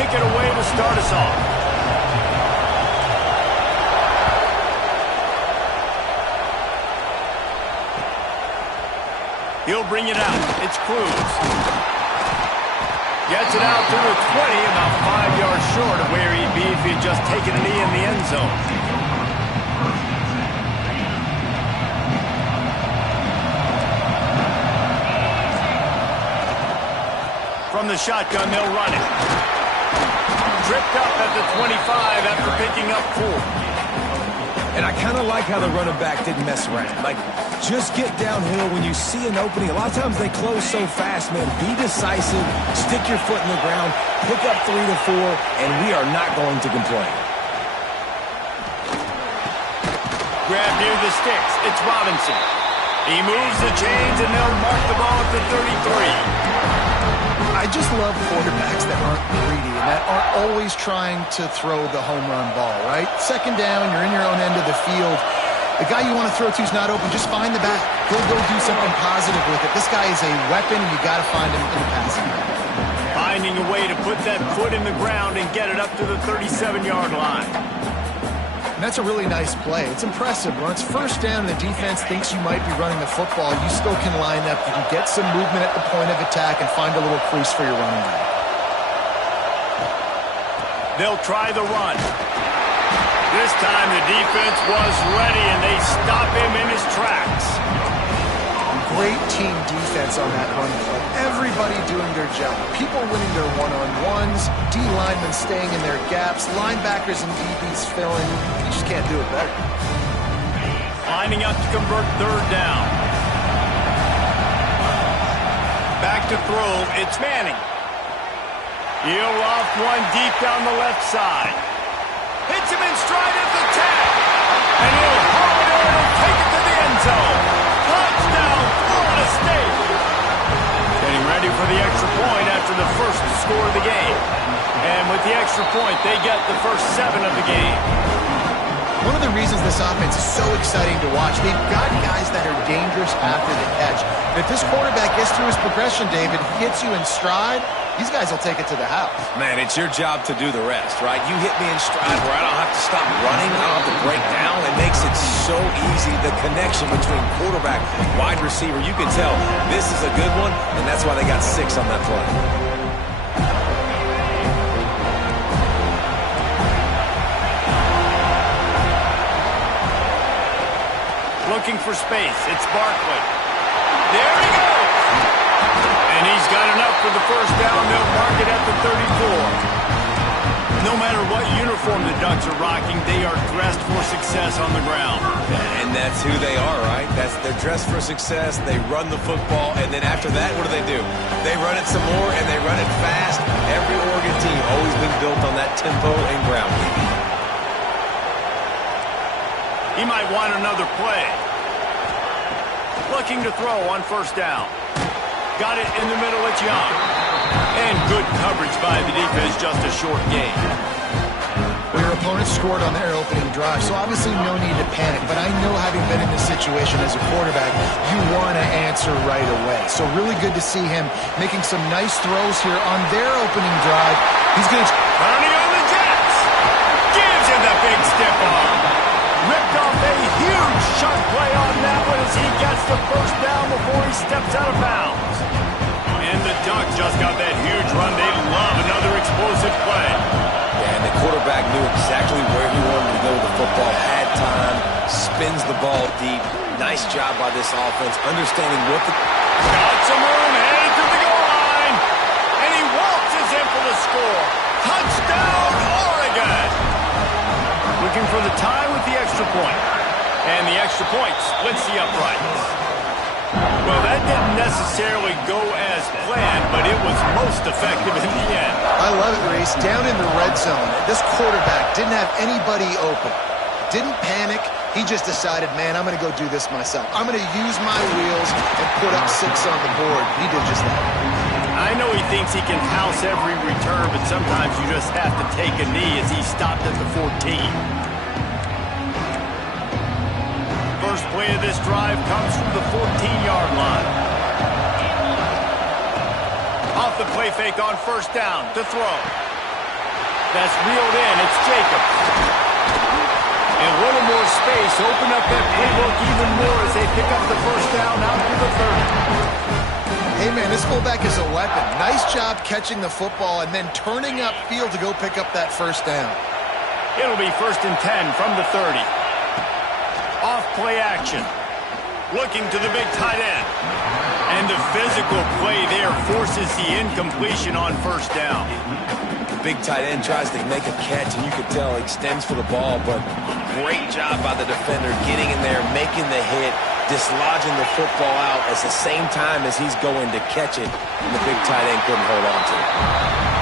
kick it away to start us off. He'll bring it out. It's Cruz. Gets it out to the 20, about 5 yards short of where he'd be if he'd just taken a knee in the end zone. From the shotgun, they'll run it. Tripped up at the 25 after picking up 4. And I kind of like how the running back didn't mess around. Like, just get downhill when you see an opening. A lot of times they close so fast, man. Be decisive, stick your foot in the ground, pick up 3 to 4, and we are not going to complain. Grab near the sticks. It's Robinson. He moves the chains, and they'll mark the ball at the 33. I just love quarterbacks that aren't greedy and that aren't always trying to throw the home run ball, right? Second down, you're in your own end of the field. The guy you want to throw to is not open. Just find the back. He'll go do something positive with it. This guy is a weapon, and you got to find him in the passing game. Finding a way to put that foot in the ground and get it up to the 37-yard line. And that's a really nice play. It's impressive. When it's first down and the defense thinks you might be running the football, you still can line up. You can get some movement at the point of attack and find a little crease for your running back. They'll try the run. This time the defense was ready, and they stop him in his tracks. Great team defense on that run play. Everybody doing their job. People winning their one-on-ones, D-linemen staying in their gaps, linebackers and DBs filling. You just can't do it better. Lining up to convert third down. Back to throw. It's Manning. He'll loft one deep down the left side. Hits him in stride at the 10. And he'll haul it in and take it to the end zone. Touchdown, Florida State. Getting ready for the extra point after the first score of the game. And with the extra point, they get the first 7 of the game. One of the reasons this offense is so exciting to watch, they've got guys that are dangerous after the catch. And if this quarterback gets through his progression, David, hits you in stride, these guys will take it to the house. Man, it's your job to do the rest, right? You hit me in stride where I don't have to stop running, I don't have to break down. It makes it so easy. The connection between quarterback and wide receiver, you can tell this is a good one, and that's why they got 6 on that play. Looking for space. It's Barkley. There he goes. And he's got enough for the first down. They'll mark it at the 34. No matter what uniform the Ducks are rocking, they are dressed for success on the ground. And that's who they are, right? They're dressed for success. They run the football, and then after that, what do? They run it some more, and they run it fast. Every Oregon team always been built on that tempo and ground game. He might want another play. Looking to throw on first down. Got it in the middle, it's Young. And good coverage by the defense, just a short gain. Well, your opponent scored on their opening drive, so obviously no need to panic. But I know, having been in this situation as a quarterback, you want to answer right away. So really good to see him making some nice throws here on their opening drive. He's going to... Turning on the Jets. Gives him the big stiff arm. Ripped off a huge shot play on that one as he gets the first down before he steps out of bounds. And the Ducks just got that huge run. They love another explosive play. Yeah, and the quarterback knew exactly where he wanted to go with the football, had time, spins the ball deep. Nice job by this offense, understanding what the... Got some room, headed to the goal line. And he waltzes in for the score. Touchdown, Oregon. Looking for the tie with the extra point. And the extra point splits the uprights. Well, that didn't necessarily go as planned, but it was most effective in the end. I love it, Reese. Down in the red zone, this quarterback didn't have anybody open. Didn't panic. He just decided, man, I'm going to go do this myself. I'm going to use my wheels and put up 6 on the board. He did just that. I know he thinks he can house every return, but sometimes you just have to take a knee as he stopped at the 14. First play of this drive comes from the 14-yard line. Off the play fake on first down to throw. That's reeled in. It's Jacobs. And a little more space. Open up that playbook even more as they pick up the first down out to the 30. Hey, man, this fullback is a weapon. Nice job catching the football and then turning upfield to go pick up that first down. It'll be 1st and 10 from the 30. Off play action. Looking to the big tight end. And the physical play there forces the incompletion on first down. The big tight end tries to make a catch, and you can tell he extends for the ball, but great job by the defender getting in there, making the hit, dislodging the football out at the same time as he's going to catch it, and the big tight end couldn't hold on to it.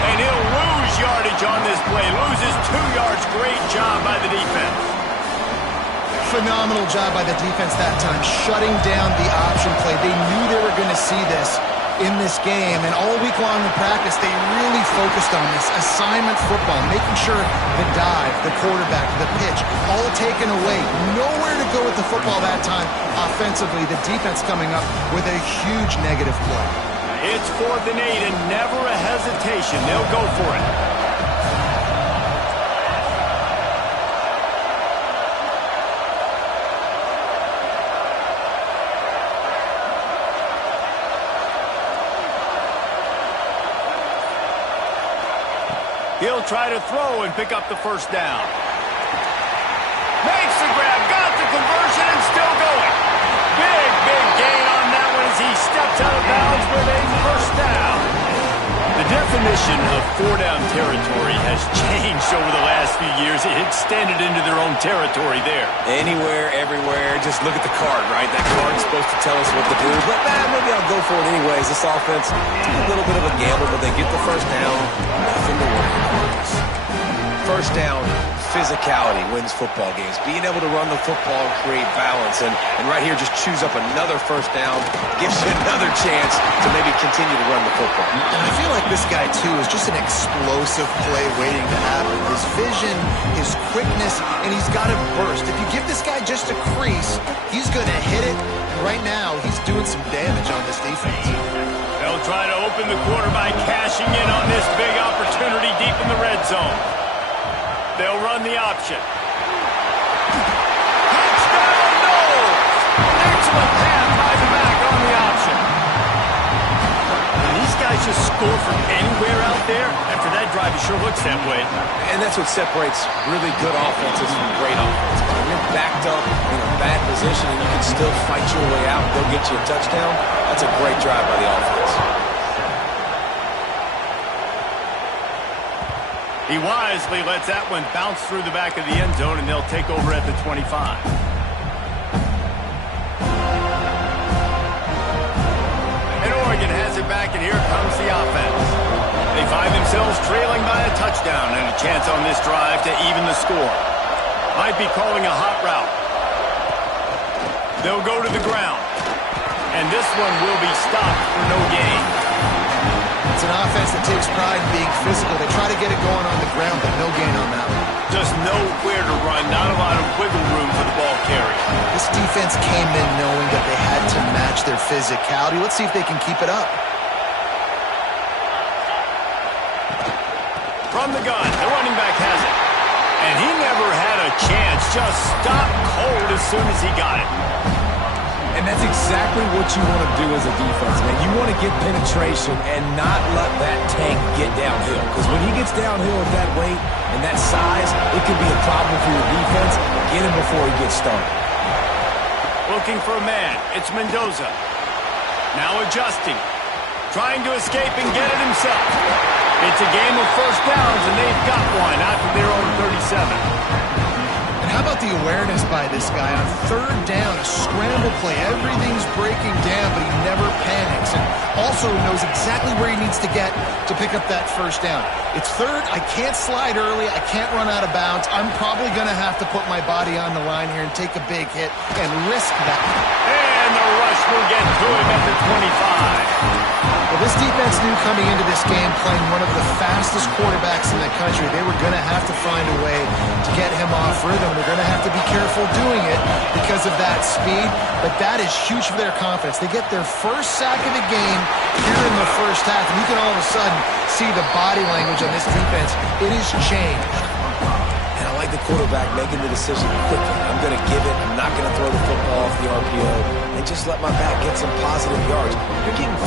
And he'll lose yardage on this play. Loses 2 yards. Great job by the defense. Phenomenal job by the defense that time, shutting down the option play. They knew they were going to see this in this game, and all week long in practice, they really focused on this assignment football, making sure the dive, the quarterback, the pitch, all taken away. Nowhere to go with the football that time offensively. The defense coming up with a huge negative play. It's 4th and 8, and never a hesitation. They'll go for it. He'll try to throw and pick up the first down. Makes the grab, got the conversion, and still going. Big gain on that one as he steps out of bounds with a first down. The definition of 4-down territory has changed over the last few years. It extended into their own territory there. Anywhere, everywhere, just look at the card, right? That card's supposed to tell us what to do, but maybe I'll go for it anyways. This offense, a little bit of a gamble, but they get the first down. Nothing to worry about. First down, physicality wins football games. Being able to run the football and create balance. And right here, just choose up another first down. Gives you another chance to maybe continue to run the football. And I feel like this guy, too, is just an explosive play waiting to happen. His vision, his quickness, and he's got a burst. If you give this guy just a crease, he's going to hit it. And right now, he's doing some damage on this defense. They'll try to open the quarter by cashing in on this big opportunity deep in the red zone. They'll run the option. Touchdown, Knowles! Excellent pass by the back on the option. And these guys just score from anywhere out there. After that drive, it sure looks that way. And that's what separates really good offenses from great offenses. When you're backed up in a bad position and you can still fight your way out and go get you a touchdown, that's a great drive by the offense. He wisely lets that one bounce through the back of the end zone, and they'll take over at the 25. And Oregon has it back, and here comes the offense. They find themselves trailing by a touchdown and a chance on this drive to even the score. Might be calling a hot route. They'll go to the ground. And this one will be stopped for no gain. It's an offense that takes pride in being physical. They try to get it going on the ground, but no gain on that one. Just nowhere to run, not a lot of wiggle room for the ball carrier. This defense came in knowing that they had to match their physicality. Let's see if they can keep it up. From the gun, the running back has it. And he never had a chance, just stopped cold as soon as he got it. And that's exactly what you want to do as a defense, man. You want to get penetration and not let that tank get downhill. Because when he gets downhill at that weight and that size, it could be a problem for your defense. Get him before he gets started. Looking for a man. It's Mendoza. Now adjusting. Trying to escape and get it himself. It's a game of first downs, and they've got one out from their own 37. How about the awareness by this guy on third down, a scramble play. Everything's breaking down, but he never panics and also knows exactly where he needs to get to pick up that first down. It's third. I can't slide early. I can't run out of bounds. I'm probably going to have to put my body on the line here and take a big hit and risk that. And the rush will get to him at the 25. Well, This defense knew coming into this game, playing one of the fastest quarterbacks in the country, they were going to have to find a way to get him off rhythm. They're going to have to be careful doing it because of that speed, but that is huge for their confidence. They get their first sack of the game here in the first half, and you can all of a sudden see the body language on this defense. It has changed. And I like the quarterback making the decision quickly. I'm going to give it. I'm not going to throw the football off the RPO and just let my back get some positive yards. You're getting 5+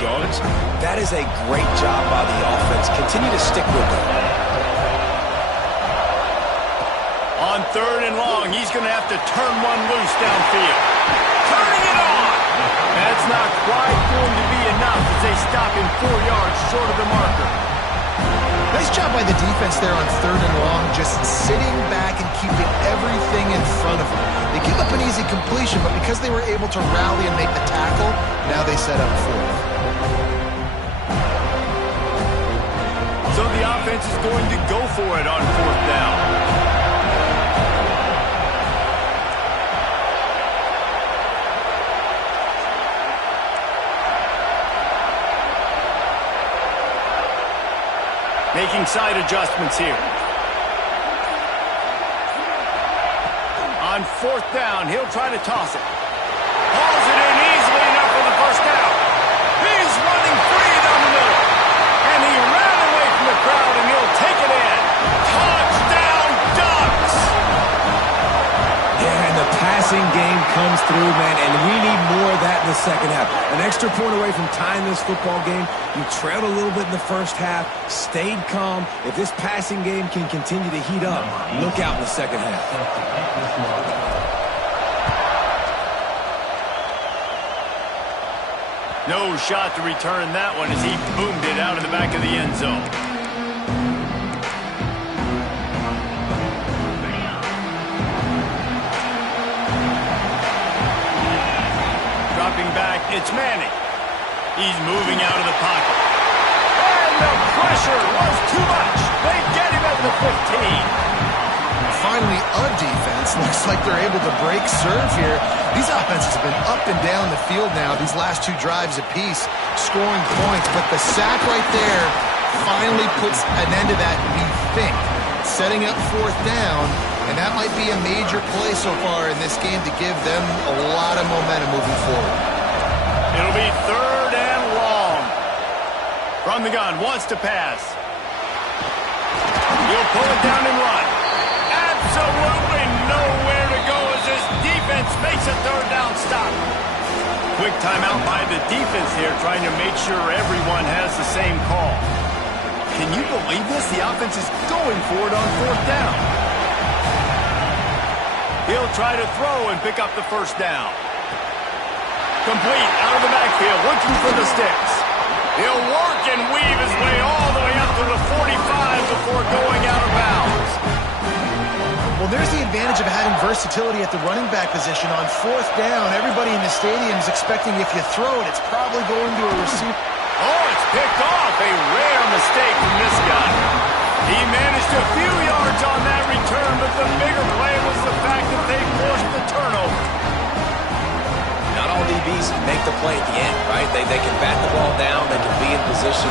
yards. That is a great job by the offense. Continue to stick with it. On 3rd and long, he's going to have to turn one loose downfield. Turning it on! That's not quite going to be enough as they stop him 4 yards short of the marker. Nice job by the defense there on 3rd and long, just sitting back and keeping everything in front of them. They give up an easy completion, but because they were able to rally and make the tackle, now they set up 4th. So the offense is going to go for it on 4th down. Making side adjustments here. On 4th down, he'll try to toss it. Hauls it in easily enough for the first down. He's running free down the middle. And he ran away from the crowd, and he'll take it in. Touchdown, Ducks! Yeah, and the passing game comes through, man, and we need more of that in the second half. An extra point away from tying this football game. You trailed a little bit in the first half, stayed calm. If this passing game can continue to heat up, look out in the second half. No shot to return that one as he boomed it out of the back of the end zone. Dropping back, it's Manning. He's moving out of the pocket. And the pressure was too much. They get him at the 15. Finally, a defense. Looks like they're able to break serve here. These offenses have been up and down the field now, these last 2 drives apiece, scoring points. But the sack right there finally puts an end to that, we think. Setting up 4th down, and that might be a major play so far in this game to give them a lot of momentum moving forward. It'll be 3rd and long. From the gun, wants to pass. He'll pull it down and run. Absolutely nowhere to go as this defense makes a 3rd down stop. Quick timeout by the defense here, trying to make sure everyone has the same call. Can you believe this? The offense is going for it on 4th down. He'll try to throw and pick up the 1st down. Complete out of the backfield, looking for the sticks. He'll work and weave his way all the way up to the 45 before going out of bounds. Well, there's the advantage of having versatility at the running back position. On 4th down, everybody in the stadium is expecting if you throw it, it's probably going to a receiver. Oh, it's picked off. A rare mistake from this guy. He managed a few yards on that return, but the bigger play was the fact that they forced the turnover. Not all DBs make the play at the end, right? They can bat the ball down. They can be in position.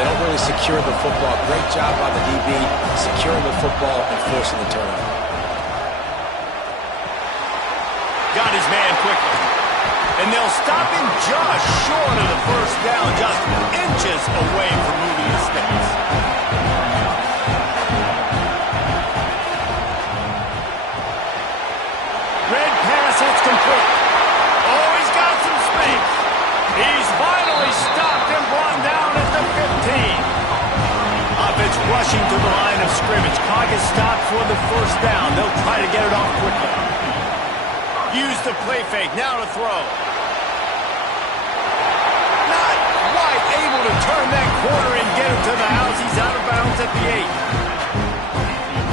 They don't really secure the football. Great job by the DB securing the football and forcing the turnover. Got his man quickly. And they'll stop him just short of the 1st down, just inches away from moving the sticks. Red pass hits complete. Oh, he's got some space. He's finally stopped and brought down at the 15. Offense rushing to the line of scrimmage. Clock is stopped for the 1st down. They'll try to get it off quickly. Use the play fake. Now to throw. Not quite able to turn that corner and get him to the house. He's out of bounds at the 8.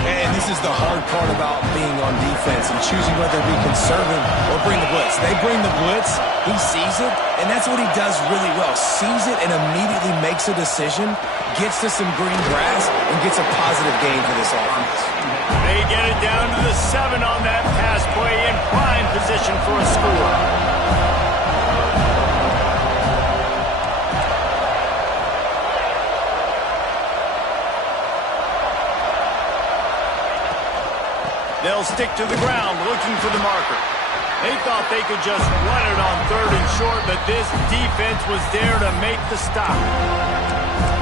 And this is the hard part about being on defense and choosing whether to be conservative or bring the blitz. They bring the blitz, he sees it, and that's what he does really well. Sees it and immediately makes a decision, gets to some green grass, and gets a positive gain for this offense. They get it down to the 7 on that pass play in prime position for a score. They'll stick to the ground, looking for the marker. They thought they could just run it on 3rd and short, but this defense was there to make the stop.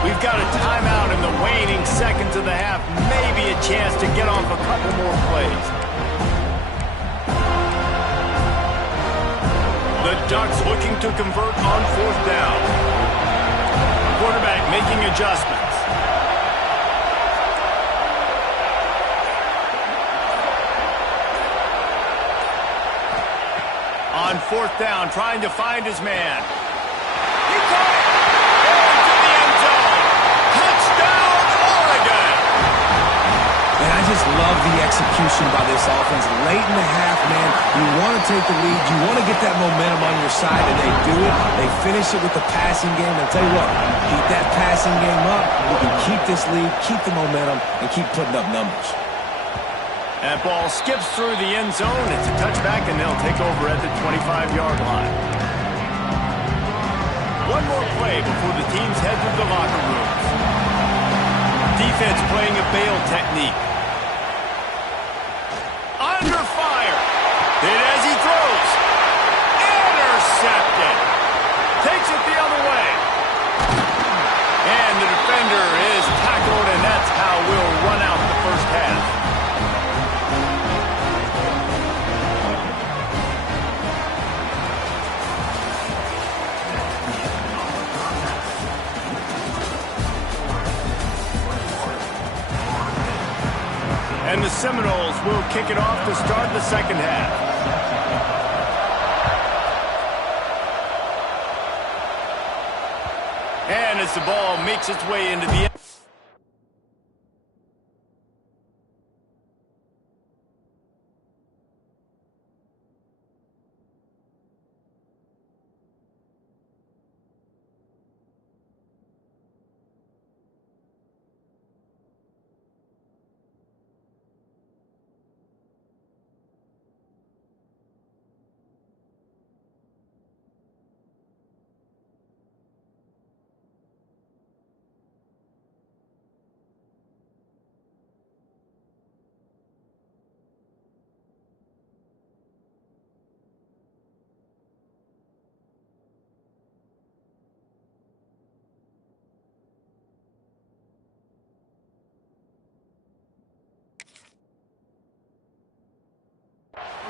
We've got a timeout in the waning seconds of the half. Maybe a chance to get off a couple more plays. The Ducks looking to convert on 4th down. Quarterback making adjustments. On 4th down, trying to find his man. He caught it! Into the end zone! Touchdown, Oregon! And I just love the execution by this offense. Late in the half, man, you want to take the lead. You want to get that momentum on your side, and they do it. They finish it with the passing game. And I'll tell you what, keep that passing game up. We can keep this lead, keep the momentum, and keep putting up numbers. That ball skips through the end zone. It's a touchback, and they'll take over at the 25-yard line. One more play before the teams head to the locker rooms. Defense playing a bail technique. Under fire. Hit as he throws. Intercepted. Takes it the other way. And the defender is tackled, and that's how we'll run out the first half. And the Seminoles will kick it off to start the second half. And as the ball makes its way into the end.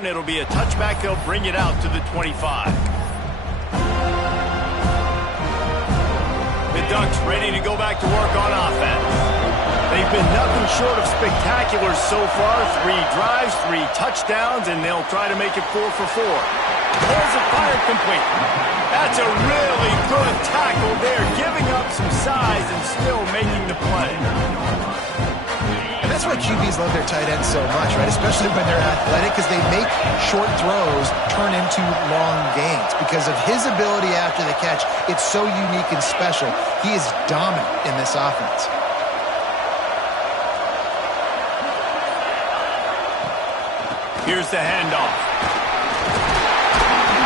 It'll be a touchback. They'll bring it out to the 25. The Ducks ready to go back to work on offense. They've been nothing short of spectacular so far. 3 drives, 3 touchdowns, and they'll try to make it 4 for 4. Pulls it fired complete. That's a really good tackle there, giving up some size and still making the play. That's why QBs love their tight ends so much, right? Especially when they're athletic, because they make short throws turn into long gains. Because of his ability after the catch, it's so unique and special. He is dominant in this offense. Here's the handoff.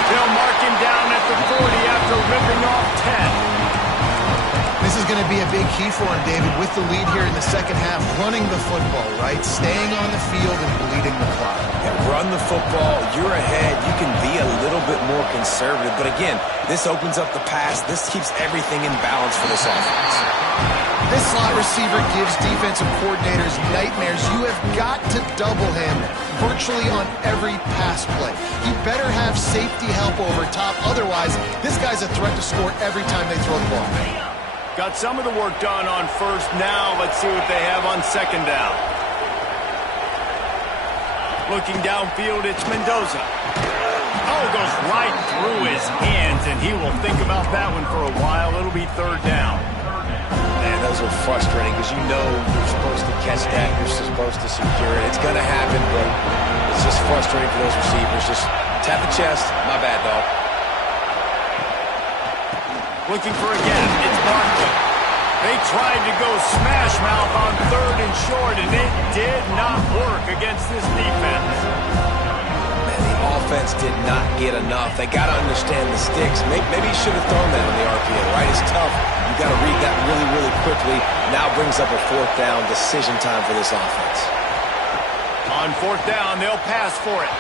They'll mark him down at the 40 after ripping off 10. This is going to be a big key for him, David, with the lead here in the second half, running the football, right? Staying on the field and bleeding the clock. Yeah, run the football. You're ahead. You can be a little bit more conservative. But again, this opens up the pass. This keeps everything in balance for this offense. This slot receiver gives defensive coordinators nightmares. You have got to double him virtually on every pass play. He better have safety help over top. Otherwise, this guy's a threat to score every time they throw the ball. Got some of the work done on first. Now let's see what they have on second down. Looking downfield, it's Mendoza. Oh, goes right through his hands, and he will think about that one for a while. It'll be 3rd down. Man, those are frustrating because you know you're supposed to catch that. You're supposed to secure it. It's going to happen, but it's just frustrating for those receivers. Just tap the chest. My bad, dog. Looking for a gap. It's Barkley. They tried to go smash mouth on 3rd and short, and it did not work against this defense. Man, the offense did not get enough. They got to understand the sticks. Maybe he should have thrown that on the RPO, right? It's tough. You got to read that really, really quickly. Now brings up a 4th down. Decision time for this offense. On On fourth down, they'll pass for it.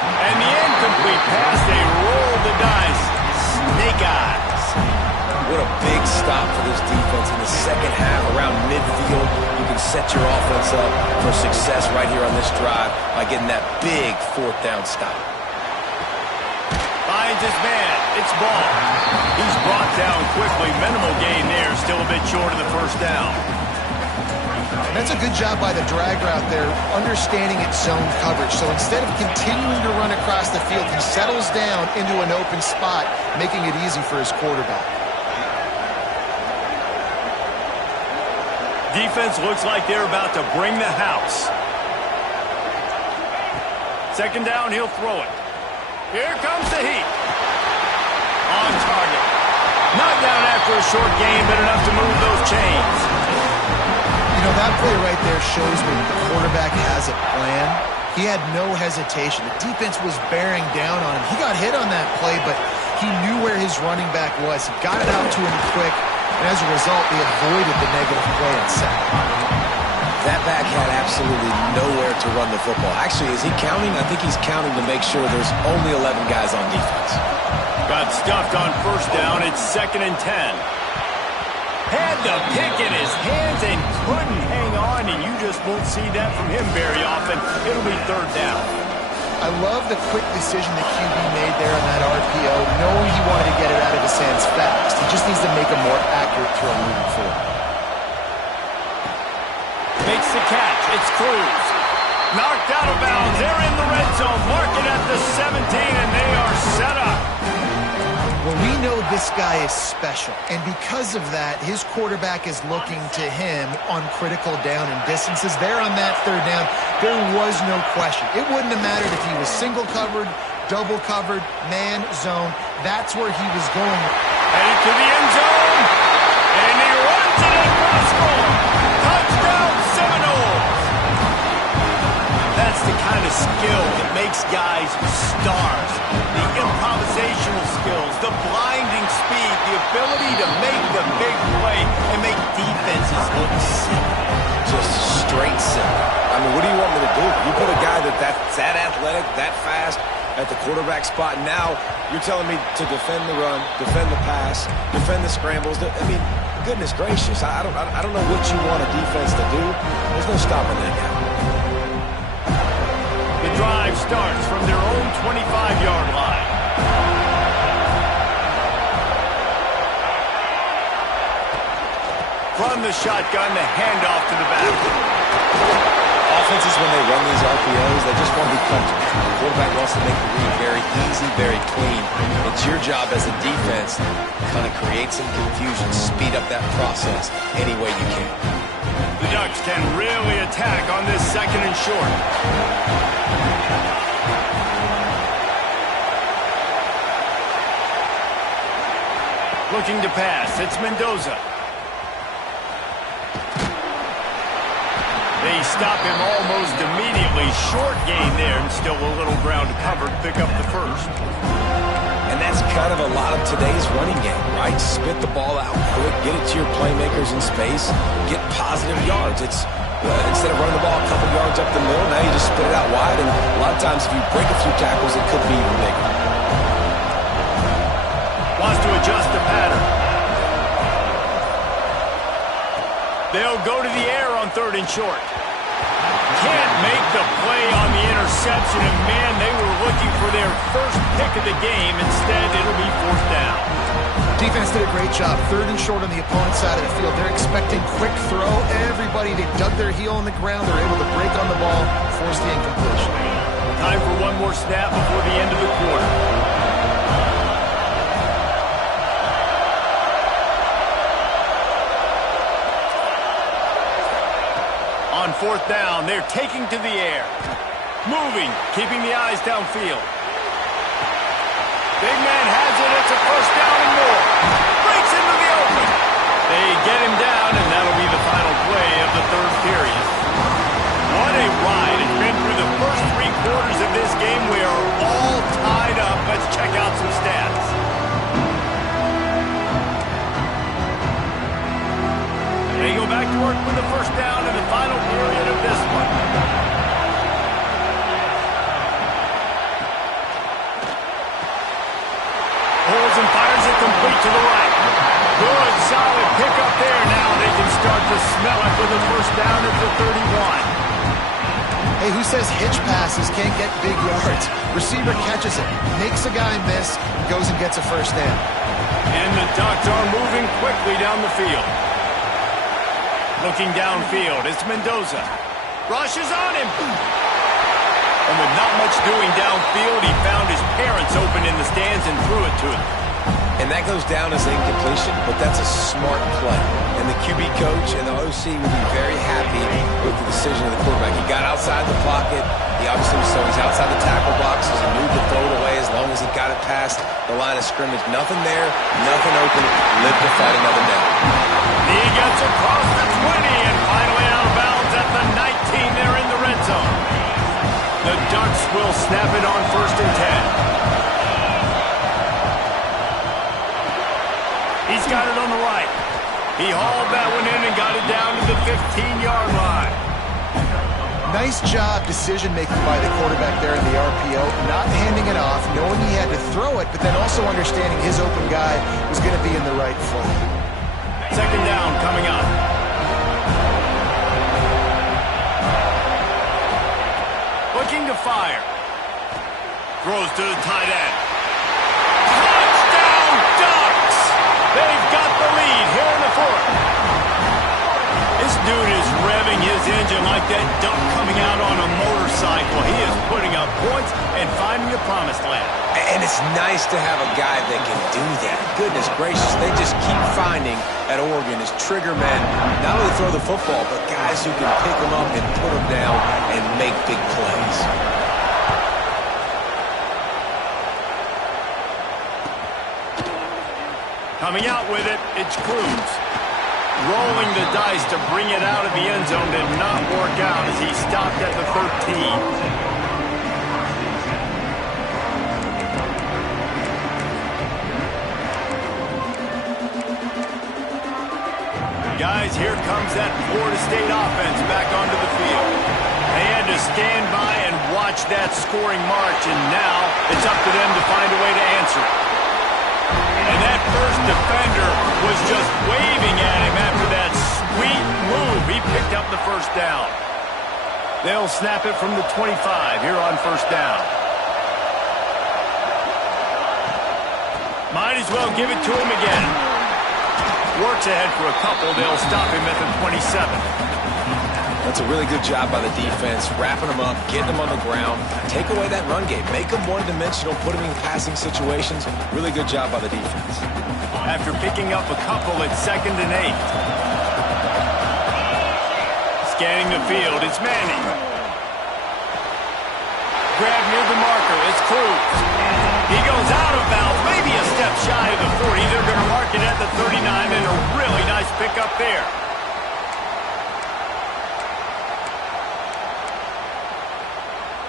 And the incomplete pass, they roll the dice. Snake eyes. What a big stop for this defense in the second half around midfield. You can set your offense up for success right here on this drive by getting that big fourth down stop. Finds his man. It's ball. He's brought down quickly. Minimal gain there. Still a bit short of the first down. And that's a good job by the drag route there, understanding its zone coverage. So instead of continuing to run across the field, he settles down into an open spot, making it easy for his quarterback. Defense looks like they're about to bring the house. Second down, he'll throw it. Here comes the heat. On target. Not down after a short gain, but enough to move those chains. You know, that play right there shows when the quarterback has a plan. He had no hesitation. The defense was bearing down on him. He got hit on that play, but he knew where his running back was. He got it out to him quick, and as a result, they avoided the negative play and sack. That back had absolutely nowhere to run the football. Actually, is he counting? I think he's counting to make sure there's only 11 guys on defense. Got stuffed on first down. It's 2nd and 10. Had the pick in his hands and couldn't hang on, and you just won't see that from him very often. It'll be 3rd down. I love the quick decision the QB made there on that RPO, knowing he wanted to get it out of his hands fast. He just needs to make a more accurate throw moving forward. Makes the catch. It's Cruz. Knocked out of bounds. They're in the red zone. Mark it at the 17, and they are set up. Well, we know this guy is special, and because of that, his quarterback is looking to him on critical down and distances. There on that 3rd down, there was no question. It wouldn't have mattered if he was single covered, double covered, man, zone. That's where he was going. Headed to the end zone, and he runs it across goal. Touchdown, Seminoles. That's the kind of skill that makes guys stars. The improvisational skills, the blinding speed, the ability to make the big play and make defenses look simple. Just straight simple. I mean, what do you want me to do? You put a guy that's that athletic, that fast at the quarterback spot, and now you're telling me to defend the run, defend the pass, defend the scrambles. I mean, goodness gracious, I don't know what you want a defense to do. There's no stopping that guy. The drive starts from their own 25-yard line. From the shotgun, the handoff to the back. Offenses, when they run these RPOs, they just want to be comfortable. The quarterback wants to make the read very easy, very clean. It's your job as a defense to kind of create some confusion, speed up that process any way you can. The Ducks can really attack on this 2nd and short. Looking to pass. It's Mendoza. They stop him almost immediately. Short gain there, and still a little ground covered. Pick up the first. And that's kind of a lot of today's running game, right? Spit the ball out quick, get it to your playmakers in space, get positive yards. It's instead of running the ball a couple yards up the middle, now you just spit it out wide, and a lot of times if you break a few tackles, it could be even bigger. Wants to adjust the pattern. They'll go to the air on 3rd and short. Can't make the play on the interception, and man, they were looking for their first pick of the game. Instead, it'll be 4th down. Defense did a great job. 3rd and short on the opponent's side of the field. They're expecting quick throw. Everybody, they dug their heel on the ground. They're able to break on the ball, force the incompletion. Time for one more snap before the end of the quarter. On 4th down, they're taking to the air. Moving, keeping the eyes downfield. Big man has it. It's a 1st down and more. Breaks into the open. They get him down, and that'll be the final play of the 3rd period. What a ride. It's been through the first 3 quarters of this game. We are all tied up. Let's check out some stats. They go back to work with the 1st down in the final period of this one. Pulls and fires it complete to the right. Good, solid pickup there. Now they can start to smell it with a first down at the 31. Hey, who says hitch passes can't get big yards? Receiver catches it, makes a guy miss, goes and gets a first down. And the Ducks are moving quickly down the field. Looking downfield, it's Mendoza. Rushes on him. And with not much doing downfield, he found his parents open in the stands and threw it to them. And that goes down as incompletion, but that's a smart play. And the QB coach and the OC will be very happy with the decision of the quarterback. He got outside the pocket. He obviously so he's outside the tackle box. He knew to throw it away as long as he got it past the line of scrimmage. Nothing there, nothing open. Live to fight another down. He gets across the 20 and finally out of bounds at the 19 there in the red zone. The Ducks will snap it on 1st and 10. He's got it on the right. He hauled that one in and got it down to the 15-yard line. Nice job decision-making by the quarterback there in the RPO, not handing it off, knowing he had to throw it, but then also understanding his open guy was going to be in the right foot. 2nd down coming up. Looking to fire. Throws to the tight end. Touchdown, Ducks! They've got the lead here in the 4th. This dude is revving his engine like that duck coming out on a motorcycle. He is putting up points and finding the promised land. And it's nice to have a guy that can do that. Goodness gracious, they just keep finding at Oregon is trigger men, not only throw the football, but guys who can pick them up and put them down and make big plays. Coming out with it, it's Cruz. Rolling the dice to bring it out of the end zone did not work out as he stopped at the 13. Guys, here comes that Florida State offense back onto the field. They had to stand by and watch that scoring march, and now it's up to them to find a way to answer it. And that first defender was just waving at him after that sweet move. He picked up the first down. They'll snap it from the 25 here on 1st down. Might as well give it to him again. Works ahead for a couple. They'll stop him at the 27. That's a really good job by the defense, wrapping them up, getting them on the ground, take away that run game, make them one-dimensional, put them in passing situations. Really good job by the defense. After picking up a couple at 2nd and 8. Scanning the field, it's Manning. Grab near the marker, it's Cruz. He goes out of bounds, maybe a step shy of the 40. They're going to mark it at the 39, and a really nice pickup there.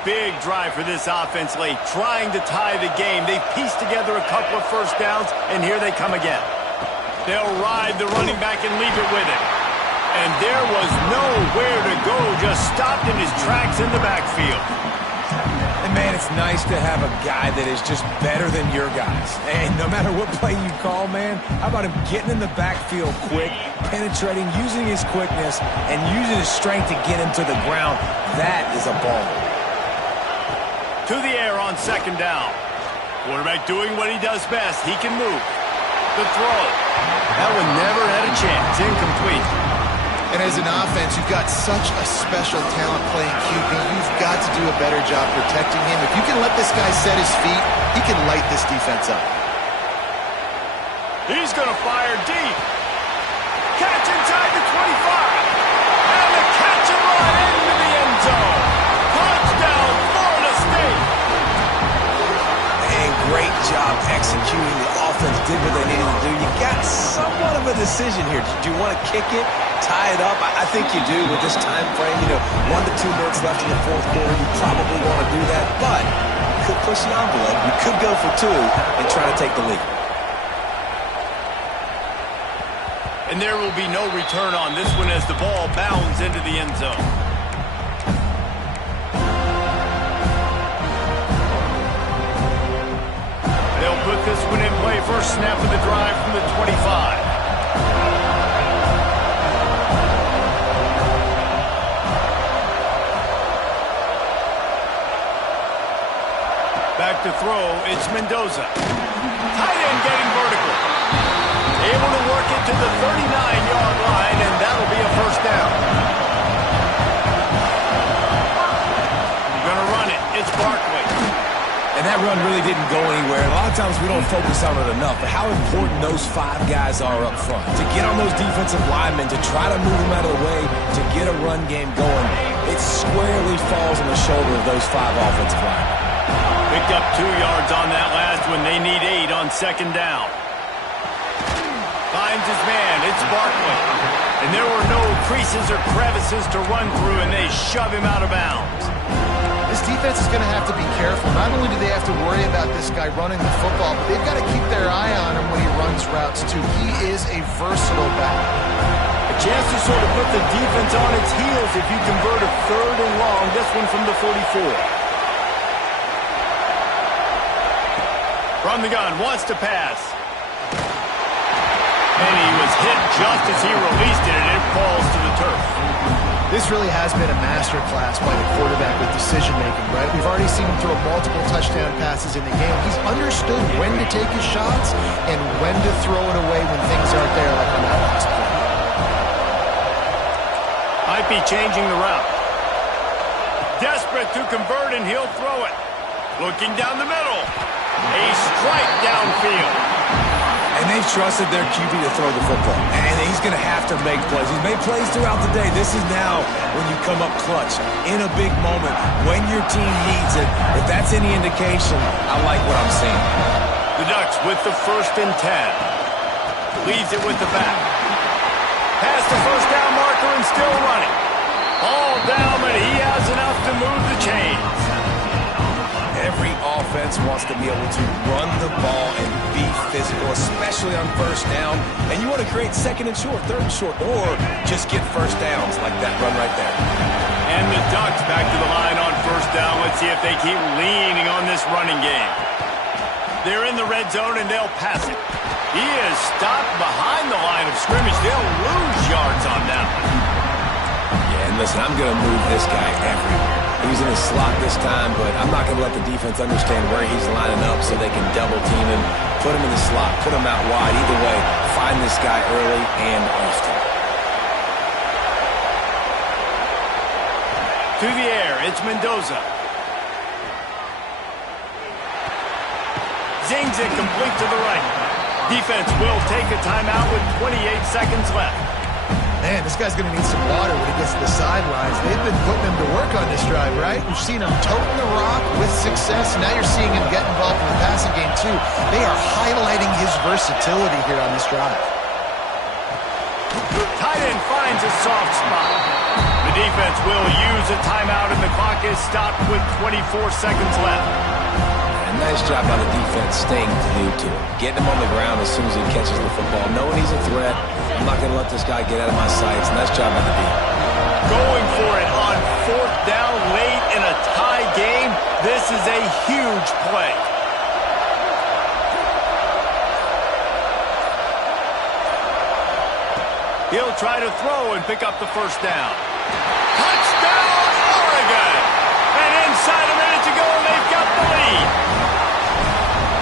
Big drive for this offense late, trying to tie the game. They pieced together a couple of first downs, and here they come again. They'll ride the running back and leave it with him. And there was nowhere to go, just stopped in his tracks in the backfield. And, man, it's nice to have a guy that is just better than your guys. And no matter what play you call, man, how about him getting in the backfield quick, penetrating, using his quickness, and using his strength to get him to the ground. That is a ball. To the air on 2nd down. Quarterback doing what he does best. He can move. The throw. That one never had a chance. Incomplete. And as an offense, you've got such a special talent playing QB. You've got to do a better job protecting him. If you can let this guy set his feet, he can light this defense up. He's going to fire deep. Catch inside the 25. And the catch and run into the end zone. Touchdown, Florida State. And great job executing. The offense did what they needed to do. You got somewhat of a decision here. Do you want to kick it, tie it up? I think you do with this time frame. 1 to 2 minutes left in the 4th quarter. You probably want to do that, but you could push the envelope. You could go for 2 and try to take the lead. And there will be no return on this one as the ball bounds into the end zone. They'll put with this one in play. First snap of the drive from the 25. Back to throw, it's Mendoza. Tight end getting vertical. Able to work it to the 39-yard line, and that'll be a first down. Gonna run it. It's Barkley. And that run really didn't go anywhere. A lot of times we don't focus on it enough, but how important those 5 guys are up front. To get on those defensive linemen, to try to move them out of the way, to get a run game going, it squarely falls on the shoulder of those 5 offensive linemen. Picked up 2 yards on that last one. They need 8 on second down. Finds his man. It's Barkley. And there were no creases or crevices to run through, and they shove him out of bounds. This defense is going to have to be careful. Not only do they have to worry about this guy running the football, but they've got to keep their eye on him when he runs routes, too. He is a versatile back. A chance to sort of put the defense on its heels if you convert a 3rd and long. This one from the 44. From the gun, wants to pass. And he was hit just as he released it, and it falls to the turf. This really has been a masterclass by the quarterback with decision-making, right? We've already seen him throw multiple touchdown passes in the game. He's understood when to take his shots and when to throw it away when things aren't there, like on that last play. Might be changing the route. Desperate to convert, and he'll throw it. Looking down the middle. A strike downfield. And they've trusted their QB to throw the football. And he's going to have to make plays. He's made plays throughout the day. This is now when you come up clutch in a big moment when your team needs it. If that's any indication, I like what I'm seeing. The Ducks with the 1st and 10. Leaves it with the back. Past the first down marker and still running. All down, but he has enough to move the chains. Every offense wants to be able to run the ball and be physical, especially on first down. And you want to create 2nd and short, 3rd and short, or just get first downs like that run right there. And the Ducks back to the line on first down. Let's see if they keep leaning on this running game. They're in the red zone, and they'll pass it. He is stopped behind the line of scrimmage. They'll lose yards on that one. Yeah, and listen, I'm going to move this guy everywhere. He's in his slot this time, but I'm not going to let the defense understand where he's lining up so they can double team him, put him in the slot, put him out wide. Either way, find this guy early and often. To the air, it's Mendoza. Zings it complete to the right. Defense will take a timeout with 28 seconds left. Man, this guy's going to need some water when he gets to the sidelines. They've been putting him to work on this drive, right? We've seen him toting the rock with success. Now you're seeing him get involved in the passing game, too. They are highlighting his versatility here on this drive. Tight end finds a soft spot. The defense will use a timeout, and the clock is stopped with 24 seconds left. And nice job by the defense staying glued to him. Getting him on the ground as soon as he catches the football. Knowing he's a threat. I'm not going to let this guy get out of my sights. Nice job by the D. Going for it on 4th down late in a tie game. This is a huge play. He'll try to throw and pick up the first down. Touchdown, Oregon! And inside a minute to go, they've got the lead.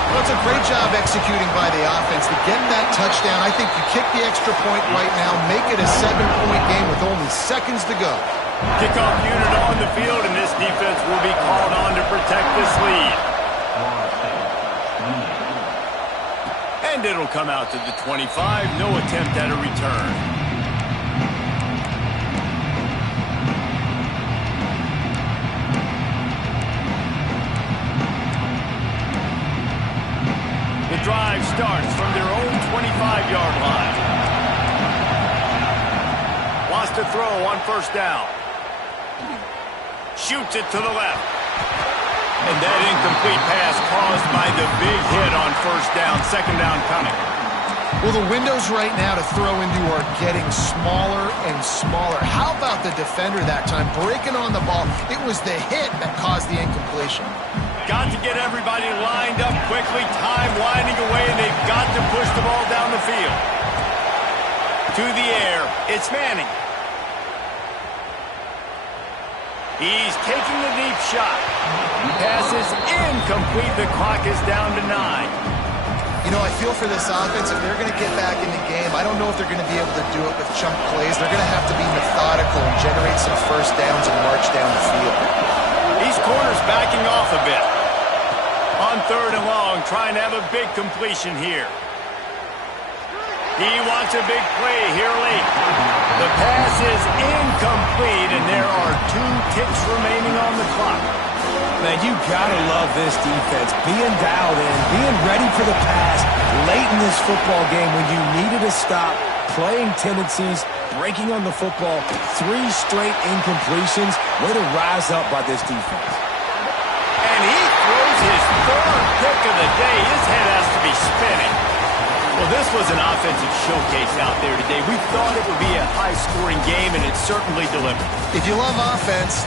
Well, it's a great job executing by the offense to get that touchdown. I think you kick the extra point right now, make it a 7-point game with only seconds to go. Kickoff unit on the field, and this defense will be called on to protect this lead. And it'll come out to the 25. No attempt at a return. The drive starts from their own 25-yard line. Wants to throw on first down. Shoots it to the left. And that incomplete pass caused by the big hit on first down. Second down coming. Well, the windows right now to throw into are getting smaller and smaller. How about the defender that time breaking on the ball? It was the hit that caused the incompletion. got to get everybody lined up quickly, time winding away, and they've got to push the ball down the field. To the air, it's Manning. He's taking the deep shot. Pass is incomplete. The clock is down to 9. You know, I feel for this offense, if they're going to get back in the game, I don't know if they're going to be able to do it with chunk plays. They're going to have to be methodical and generate some first downs and march down the field. These corners backing off a bit. On 3rd and long, trying to have a big completion here. He wants a big play here late. The pass is incomplete, and there are 2 ticks remaining on the clock. Man, you gotta love this defense. Being dialed in, being ready for the pass late in this football game when you needed a stop, playing tendencies, breaking on the football, 3 straight incompletions. Way to rise up by this defense. And he throws his 3rd pick of the day. His head has to be spinning. Well, this was an offensive showcase out there today. We thought it would be a high-scoring game, and it certainly delivered. If you love offense,